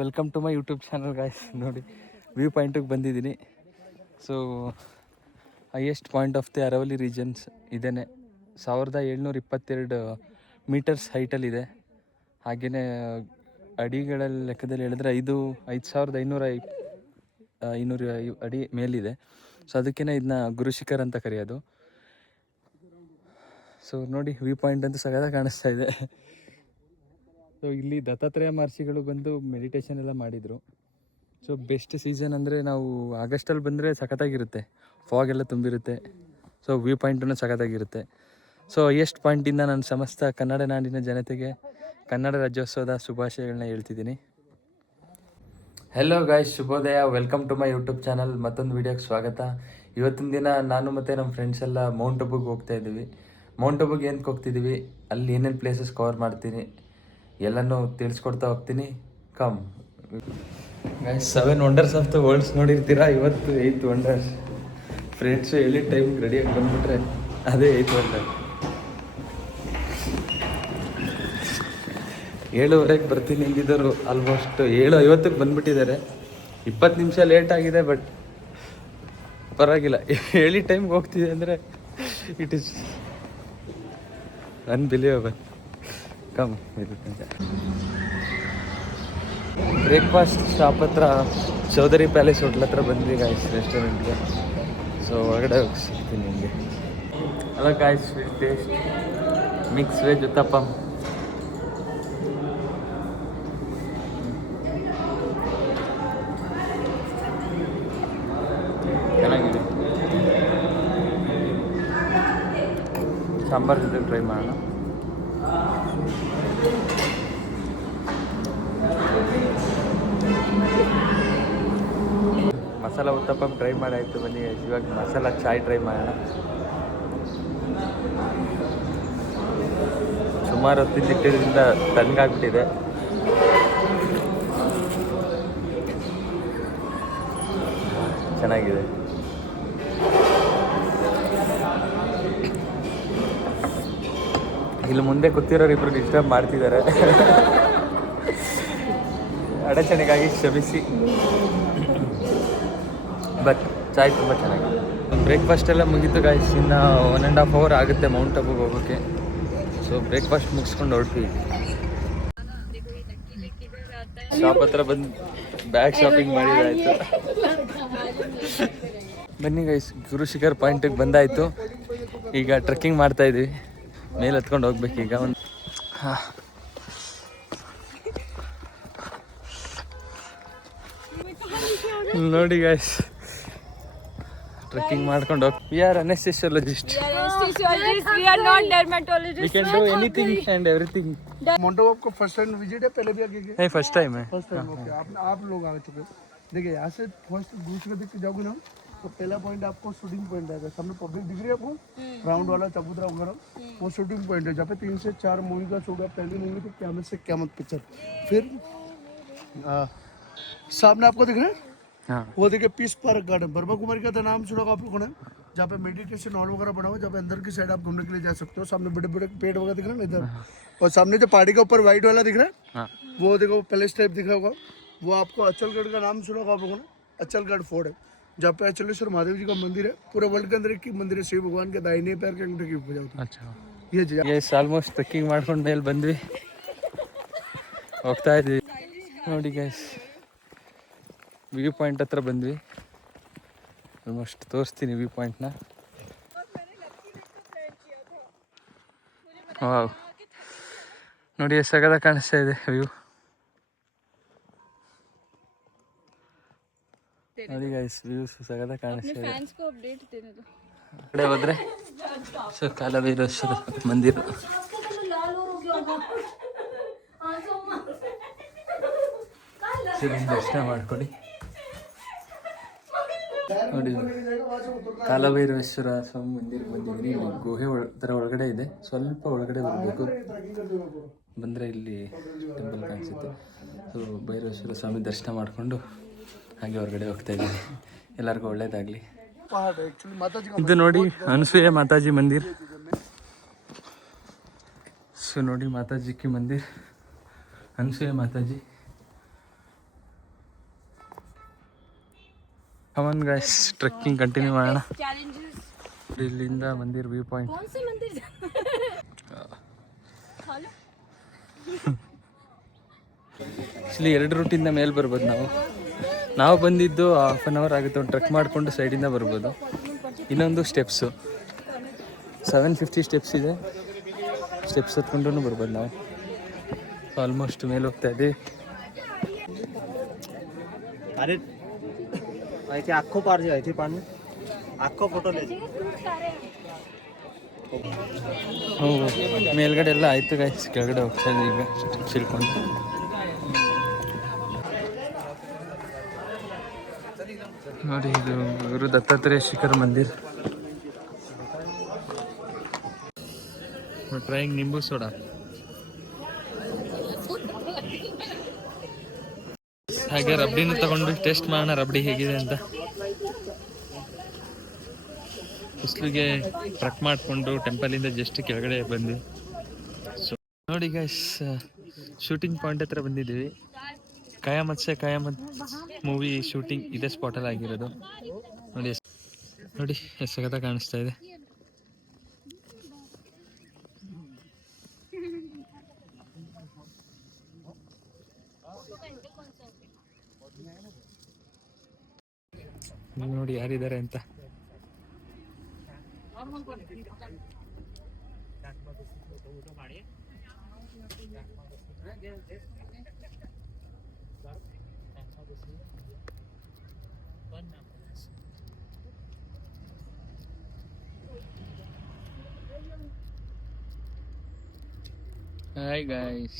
Welcome to my YouTube channel guys. ನೋಡಿ view ಪಾಯಿಂಟಿಗೆ ಬಂದಿದ್ದೀನಿ. So highest point of the Aravalli regions ಇದೇನೆ. 1722 metres ಹೈಟಲ್ಲಿದೆ. ಹಾಗೆಯೇ ಅಡಿಗಳ ಲೆಕ್ಕದಲ್ಲಿ ಹೇಳಿದ್ರೆ 5,500 ಅಡಿ ಮೇಲಿದೆ. ಸೊ ಅದಕ್ಕೇ ಇದನ್ನ ಗುರುಶಿಖರ್ ಅಂತ ಕರೆಯೋದು. ಸೊ ನೋಡಿ ವ್ಯೂ ಪಾಯಿಂಟ್ ಅಂತೂ ಸಗದಾಗಿ ಕಾಣಿಸ್ತಾ ಇದೆ. ಸೊ ಇಲ್ಲಿ ದತ್ತಾತ್ರೇಯ ಮಹರ್ಷಿಗಳು ಬಂದು ಮೆಡಿಟೇಷನ್ ಎಲ್ಲ ಮಾಡಿದರು. ಸೊ ಬೆಸ್ಟ್ ಸೀಸನ್ ಅಂದರೆ ನಾವು ಆಗಸ್ಟಲ್ಲಿ ಬಂದರೆ ಸಖತ್ತಾಗಿರುತ್ತೆ. ಫಾಗ್ ಎಲ್ಲ ತುಂಬಿರುತ್ತೆ. ಸೊ ವ್ಯೂ ಪಾಯಿಂಟೂ ಸಖತ್ತಾಗಿರುತ್ತೆ. ಸೊ ಹೈಯೆಸ್ಟ್ ಪಾಯಿಂಟಿಂದ ನಾನು ಸಮಸ್ತ ಕನ್ನಡ ನಾಡಿನ ಜನತೆಗೆ ಕನ್ನಡ ರಾಜ್ಯೋತ್ಸವದ ಶುಭಾಶಯಗಳನ್ನ ಹೇಳ್ತಿದ್ದೀನಿ. ಹೆಲೋ ಗಾಯ್ಸ್, ಶುಭೋದಯ. Welcome to my YouTube channel. ಮತ್ತೊಂದು ವೀಡಿಯೋಗೆ ಸ್ವಾಗತ. ಇವತ್ತಿನ ದಿನ ನಾನು ಮತ್ತು ನಮ್ಮ ಫ್ರೆಂಡ್ಸ್ ಎಲ್ಲ ಮೌಂಟ್ ಅಬುಗೆ ಹೋಗ್ತಾ ಇದ್ದೀವಿ. ಮೌಂಟ್ ಅಬುಗೆ ಏನಕ್ಕೆ ಹೋಗ್ತಿದ್ದೀವಿ, ಅಲ್ಲಿ ಏನೇನು ಪ್ಲೇಸಸ್ ಕವರ್ ಮಾಡ್ತೀನಿ ಎಲ್ಲನೂ ತಿಳಿಸ್ಕೊಡ್ತಾ ಹೋಗ್ತೀನಿ. Come guys, 7 wonders of the worlds ನೋಡಿರ್ತೀರಾ. ಇವತ್ತು 8th ವಂಡರ್. ಫ್ರೆಂಡ್ಸು ಹೇಳಿದ ಟೈಮಿಗೆ ರೆಡಿಯಾಗಿ ಬಂದುಬಿಟ್ರೆ ಅದೇ 8th ವಂಡರ್. 7:15 ಬರ್ತೀನಿ ಎಂದಿದ್ದರು. ಆಲ್ಮೋಸ್ಟ್ 7:50 ಬಂದುಬಿಟ್ಟಿದ್ದಾರೆ. 20 ನಿಮಿಷ ಲೇಟ್ ಆಗಿದೆ, ಬಟ್ ಪರವಾಗಿಲ್ಲ. ಹೇಳಿ ಟೈಮ್ಗೆ ಹೋಗ್ತಿದೆ ಅಂದರೆ ಇಟ್ ಈಸ್ ಅನ್ಬಿಲೀವಬಲ್. ಕಮ್ ಇರುತ್ತೆ. ಬ್ರೇಕ್ಫಾಸ್ಟ್ ಸ್ಟಾಪ್ ಹತ್ರ ಚೌಧರಿ ಪ್ಯಾಲೇಸ್ ಹೋಟ್ಲ್ ಹತ್ರ ಬಂದ್ವಿ ಗಾಯ್ಸ್, ರೆಸ್ಟೋರೆಂಟ್ಗೆ. ಸೊ ಹೊರಗಡೆ ಹೋಗಿ ಸಿಗ್ತೀನಿ ನಿಮಗೆ. Hello guys, sweet taste mix veg uttapam. ಚೆನ್ನಾಗಿದೆ. ಸಾಂಬಾರ್ ಜೊತೆ ಟ್ರೈ ಮಾಡೋಣ. ಮಸಾಲ ಉತ್ತಪ್ಪಂ ಟ್ರೈ ಮಾಡಾಯಿತು. ಬನ್ನಿ ಇವಾಗ ಮಸಾಲ ಚಾಯ್ ಟ್ರೈ ಮಾಡೋಣ. ಸುಮಾರು ಹೊತ್ತಿನ ಇಟ್ಟಿದ್ದರಿಂದ ತಣ್ಣಗಾಗ್ಬಿಟ್ಟಿದೆ. ಚೆನ್ನಾಗಿದೆ. ಇಲ್ಲಿ ಮುಂದೆ ಕೂತಿರೋರು ಇಬ್ಬರು ಡಿಸ್ಟರ್ಬ್ ಮಾಡ್ತಿದ್ದಾರೆ. ಅಡಚಣೆಗಾಗಿ ಕ್ಷಮಿಸಿ. ಬಟ್ ಚಾಯ್ ತುಂಬ ಚೆನ್ನಾಗಿದೆ. ಬ್ರೇಕ್ಫಾಸ್ಟ್ ಎಲ್ಲ ಮುಗೀತು ಗಾಯ್ಸ್. ಇನ್ನು 1.5 hour ಆಗುತ್ತೆ ಮೌಂಟ್ ಅಬುಗೆ ಹೋಗೋಕ್ಕೆ. ಸೊ ಬ್ರೇಕ್ಫಾಸ್ಟ್ ಮುಗಿಸ್ಕೊಂಡು ಹೊರಟ್ವಿ. ಶಾಪ್ ಹತ್ರ ಬಂದು ಬ್ಯಾಗ್ ಶಾಪಿಂಗ್ ಮಾಡಿದಾಯಿತು. ಬನ್ನಿ ಗೈಸ್, ಗುರುಶಿಖರ್ ಪಾಯಿಂಟಿಗೆ ಬಂದಾಯಿತು. ಈಗ ಟ್ರೆಕ್ಕಿಂಗ್ ಮಾಡ್ತಾಯಿದ್ವಿ. ಮೇಲೆ ಹತ್ಕೊಂಡು ಹೋಗ್ಬೇಕು ಈಗ. ನೋಡಿ ಗೈಸ್, ಟ್ರೆಕ್ಕಿಂಗ್ ಮಾಡ್ಕೊಂಡು ಹೋಗಿ. We are anaesthesiologist. We are not dermatologists. We can do anything and everything. Mount Abu आपको फर्स्ट टाइम विजिट है, पहले भी आगे गए? है फर्स्ट टाइम है. First time. ओके, आप लोग आ चुके. देखिए यहाँ से फर्स्ट दूसरे दिख के जाओगे ना, तो पहला पॉइंट आपको शूटिंग पॉइंट आएगा. सामने पब्लिक दिख रही है आपको, राउंड वाला चबूतरा वगैरह, वो शूटिंग पॉइंट है जहाँ पे 3 से 4 मूवी का शूट है. पहली मूवी तो क़यामत से क़यामत पिक्चर. फिर सामने आपको दिख रहा है, हाँ. वो देखिए piece park garden. Brahma Kumari का तो नाम सुना होगा आप लोगों ने, जहाँ पे मेडिटेशन हॉल वगैरह बना हुआ, जहाँ पे अंदर की साइड आप घूमने के लिए जा सकते हो. सामने बड़े बड़े पेड़ वगैरह दिख रहे हैं इधर. और सामने जो पहाड़ी के ऊपर व्हाइट वाला दिख रहा है, हाँ. वो देखो पैलेस टाइप दिख रहा होगा. वो आपको अचलगढ़ का नाम सुना होगा आप लोगों ने. अचलगढ़ फोर्ट है, जहाँ पे अचलेश्वर महादेव जी का मंदिर है. पूरे वर्ल्ड के अंदर एक ही मंदिर है. शिव भगवान के दाहिने पैर के अंगूठे की पूजा होती है. अच्छा. ये चीज ಎಸ್ ಆಲ್ಮೋಸ್ಟ್ ಟ್ರೆಕ್ಕಿಂಗ್ ಮಾಡ್ಕೊಂಡು ಮೇಲೆ ಬಂದ್ವಿ, ಹೋಗ್ತಾ ಇದ್ವಿ. ನೋಡಿ ಗೈಸ್, ವ್ಯೂ ಪಾಯಿಂಟ್ ಹತ್ರ ಬಂದ್ವಿ. ಆಲ್ಮೋಸ್ಟ್ ತೋರಿಸ್ತೀನಿ ವ್ಯೂ ಪಾಯಿಂಟ್ನ. ವಾವ್, ನೋಡಿ ಎಷ್ಟು ಸಗದ ಕಾಣಿಸ್ತಾ ಇದೆ ವ್ಯೂ. ನೋಡಿ ಗೈಸ್, ವ್ಯೂ ಸಗದ ಕಾಣಿಸ್ತಾ ಇದೆ. ಕಡೆ ಹೋದ್ರೆ ಸೊ ಕಾಲಭೈರೇಶ್ವರ ಮಂದಿರ. ದರ್ಶನ ಮಾಡ್ಕೊಳ್ಳಿ. ನೋಡಿ, ಕಾಲಭೈರವೇಶ್ವರ ಸ್ವಾಮಿ ಮಂದಿರ ಬಂದಿದ್ದೀನಿ. ಇಲ್ಲಿ ಗುಹೆ ಥರ ಒಳಗಡೆ ಇದೆ. ಸ್ವಲ್ಪ ಒಳಗಡೆ ಬರಬೇಕು, ಬಂದರೆ ಇಲ್ಲಿ ಟೆಂಪಲ್ ಕಾಣಿಸುತ್ತೆ. ಸೊ ಭೈರವೇಶ್ವರ ಸ್ವಾಮಿ ದರ್ಶನ ಮಾಡಿಕೊಂಡು ಹಾಗೆ ಹೊರಗಡೆ ಹೋಗ್ತಾ ಇದ್ದೀನಿ. ಎಲ್ಲರಿಗೂ ಒಳ್ಳೇದಾಗಲಿ. ಇದು ನೋಡಿ ಅನಸೂಯ ಮಾತಾಜಿ ಮಂದಿರ್. ಸೊ ನೋಡಿ ಮಾತಾಜಿ ಕಿ ಮಂದಿರ್, Anasuya Mataji. Come on guys, trekking continue ಮಾಡೋಣ. Challenges. ಇಲ್ಲಿಂದ ಮಂದಿರ್ ವ್ಯೂ ಪಾಯಿಂಟ್. कौन से मंदिर हेलो ಆ್ಯಕ್ಚುಲಿ 2 ರೂಟಿಂದ ಮೇಲೆ ಬರ್ಬೋದು ನಾವು ಬಂದಿದ್ದು 1/2 ಅವರ್ ಆಗುತ್ತೆ. ಒಂದು ಟ್ರೆಕ್ ಮಾಡಿಕೊಂಡು ಸೈಡಿಂದ ಬರ್ಬೋದು. ಇನ್ನೊಂದು ಸ್ಟೆಪ್ಸು 750 ಸ್ಟೆಪ್ಸ್ ಇದೆ. ಸ್ಟೆಪ್ಸ್ ಹತ್ಕೊಂಡು ಬರ್ಬೋದು ನಾವು. ಆಲ್ಮೋಸ್ಟ್ ಮೇಲೆ ಹೋಗ್ತಾ ಇದ್ದೀವಿ. अरे ऐसे आँखों पार जाए थे पानी आँखों फोटो ले ಮೇಲ್ಗಡೆ ಎಲ್ಲ ಆಯ್ತು ಗೈಸ್, ಕೆಳಗಡೆ ಹೋಗ್ತಾ ಇದ್ದೀವಿ ಈಗ ಸ್ಟೆಪ್ಸ್ ಇಳ್ಕೊಂಡು. ನೋಡಿ, ಇದು ಗುರು ದತ್ತಾತ್ರೇಯ ಶಿಖರ್ ಮಂದಿರ್. ಟ್ರೈಂಗ್ ನಿಂಬು ಸೋಡಾ. ಹಾಗೆ ರಬ್ಡಿನೂ ತಗೊಂಡು ಟೇಸ್ಟ್ ಮಾಡೋಣ, ರಬ್ಡಿ ಹೇಗಿದೆ ಅಂತ. ಬಿಸಿಲಿಗೆ ಟ್ರಕ್ ಮಾಡಿಕೊಂಡು ಟೆಂಪಲಿಂದ ಜಸ್ಟ್ ಕೆಳಗಡೆ ಬಂದ್ವಿ. ಸೊ ನೋಡಿ ಗೈಸ್, ಶೂಟಿಂಗ್ ಪಾಯಿಂಟ್ ಹತ್ರ ಬಂದಿದ್ದೀವಿ. ಕಯಾಮತ್ ಸೆ ಕಯಾಮತ್ ಮೂವಿ ಶೂಟಿಂಗ್ ಇದೇ ಸ್ಪಾಟಲ್ಲಿ ಆಗಿರೋದು. ನೋಡಿ ಎಷ್ಟು ಸಖತ್ತಾಗಿ ಕಾಣಿಸ್ತಾ ಇದೆ. ನೋಡಿ ಯಾರಿದ್ದಾರೆ ಅಂತ. Hi guys.